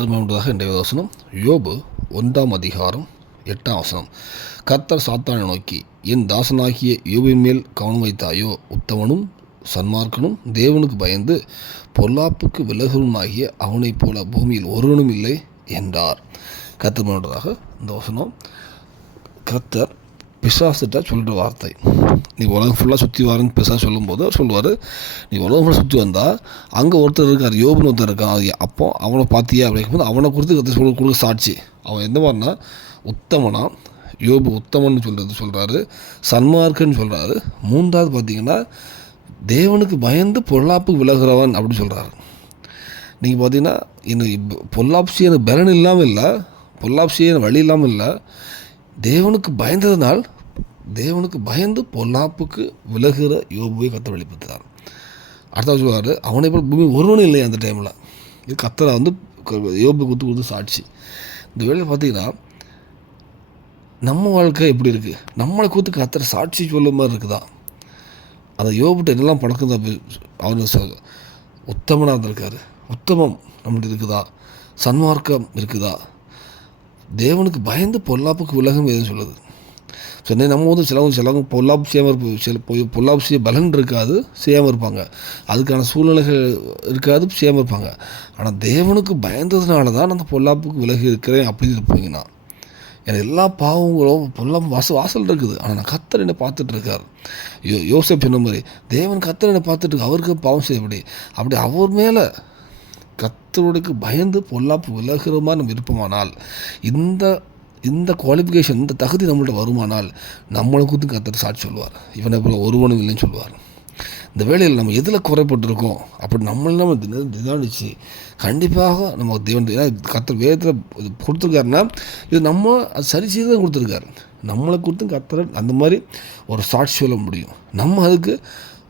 கர்த்தர் மேம்பட்டதாக இன்றைய வசனம் யோபு 1:8. கர்த்தர் சாத்தானை நோக்கி, என் தாசனாகிய யோபின் மேல் கவனம் வைத்தாயோ? உத்தமனும் சன்மார்க்கனும் தேவனுக்கு பயந்து பொல்லாப்புக்கு விலகுவனாகிய அவனைப் போல பூமியில் ஒருவனும் இல்லை என்றார். கர்த்தர் மேம்பட்டதாக இந்த வசனம் கர்த்தர் பிசாசிட்ட சொல்கிற வார்த்தை. நீ உலகம் ஃபுல்லாக சுற்றி வாரன்னு பிசாசு சொல்லும்போது சொல்லுவார், நீ உலகம் ஃபுல்லாக சுற்றி வந்தால் அங்கே ஒருத்தர் இருக்கார், யோபுன்னு ஒருத்தர் இருக்கான், அப்போ அவனை பார்த்தியா அப்படிங்கும்போது அவனை குறித்து கர்த்தர் கொடுக்க சாட்சி. அவன் எந்த மாதிரினா உத்தமனா, யோபு உத்தமன்னு சொல்கிறாரு, சன்மார்க்கன்னு சொல்கிறாரு. மூன்றாவது பார்த்திங்கன்னா தேவனுக்கு பயந்து பொல்லாப்புக்கு விலகிறவன் அப்படின்னு சொல்கிறாரு. நீங்கள் பார்த்தீங்கன்னா எனக்கு பொல்லாப்சி எனக்கு பலன் இல்லாமல் இல்லை, பொல்லாப்சி எனக்கு வழி இல்லாமல் இல்லை, தேவனுக்கு பயந்ததுனால் தேவனுக்கு பயந்து பொல்லாப்புக்கு விலகுகிற யோபுவை கர்த்தர் வெளிப்படுத்துகிறார். அடுத்த சொல்வார், அவனை போல் பூமி ஒருவனும் இல்லை அந்த டைமில். இது கர்த்தரை யோபு கொடுத்து சாட்சி. இந்த வேலையில் பார்த்தீங்கன்னா நம்ம வாழ்க்கை எப்படி இருக்குது, நம்மளை கொடுத்து கர்த்தர் சாட்சி சொல்ல மாதிரி இருக்குதா? அந்த யோபுட்ட என்னெல்லாம் பழக்கம் தான் அவர் உத்தமனாக இருந்திருக்காரு, உத்தமம் நம்மளுக்கு இருக்குதா, சன்மார்க்கம் இருக்குதா, தேவனுக்கு பயந்து பொல்லாப்புக்கு விலகும் எதுவும் சொல்லுது. சொன்னே நம்ம சிலவங்க பொல்லாப்பு செய்யாமல் பொல்லாப்பு செய்ய பலன் இருக்காது, செய்யாமல் இருப்பாங்க, அதுக்கான சூழ்நிலைகள் இருக்காது, செய்யாமல் இருப்பாங்க. ஆனால் தேவனுக்கு பயந்ததுனால தான் அந்த பொல்லாப்புக்கு விலகி இருக்கிறேன் அப்படின்னு இருப்பீங்கன்னா, எனக்கு எல்லா பாவங்களும் பொல்லாப்பு வாசல் இருக்குது, ஆனால் நான் கர்த்தர் என்னை பார்த்துட்டு இருக்கார். யோசேப்பு சொன்ன மாதிரி தேவன் கர்த்தர் என்னை பார்த்துட்டு இருக்கு, அவருக்கு பாவம் செய்யப்படி அப்படி அவர் மேலே கர்த்தருக்கு பயந்து பொல்லாப்பு விலகுற மாதிரி நம்ம இருப்போமானால், இந்த குவாலிஃபிகேஷன், இந்த தகுதி நம்மள்ட்ட வருமானால் நம்மளை குறித்து கர்த்தர் சாட்சி சொல்லுவார். இவனை போல் ஒருவனும் இல்லைன்னு சொல்லுவார். இந்த வேளையில் நம்ம எதில் குறைப்பட்டிருக்கோம் அப்படி நம்ம நிதானிச்சு கண்டிப்பாக நம்ம தேவன் கர்த்தர் வேதத்தில் கொடுத்துருக்காருன்னா இது நம்ம அது சரி செய்து தான் கொடுத்துருக்காரு. நம்மளை குறித்து கர்த்தர் அந்த மாதிரி ஒரு சாட்சி சொல்ல முடியும். நம்ம அதுக்கு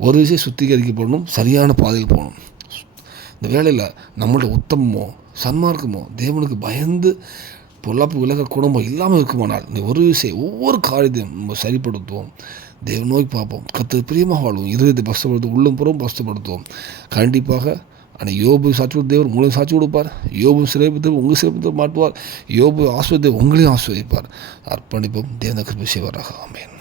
ஒரு விஷயம் சுத்திகரிக்கப்படணும், சரியான பாதையில் போகணும். இந்த வேளையில் நம்மளோட உத்தமமோ சன்மார்க்கமோ தேவனுக்கு பயந்து பொல்லாப்பு விலக குடும்பம் இல்லாமல் இருக்குமானால் இந்த ஒரு விஷயம் ஒவ்வொரு காரியத்தையும் நம்ம சரிப்படுத்துவோம், தேவ நோக்கி பார்ப்போம், கர்த்தருக்கு பிரியமாக வாழ்வோம், இருதயத்தை பஸ்தப்படுத்துவோம், உள்ளம் புறம் பஸ்தப்படுத்துவோம். கண்டிப்பாக ஆனால் யோபு சாட்சி கொடுத்த தேவர் உங்களையும் சாட்சி கொடுப்பார், யோபு சிறைப்பத்தை உங்கள் சிறைப்பத்தை மாட்டுவார், யோபு ஆஸ்வதித்தை உங்களையும் ஆஸ்வதிப்பார். அர்ப்பணிப்போம், தேவனுக்கு கிருபை செய்வாராக. ஆமென்.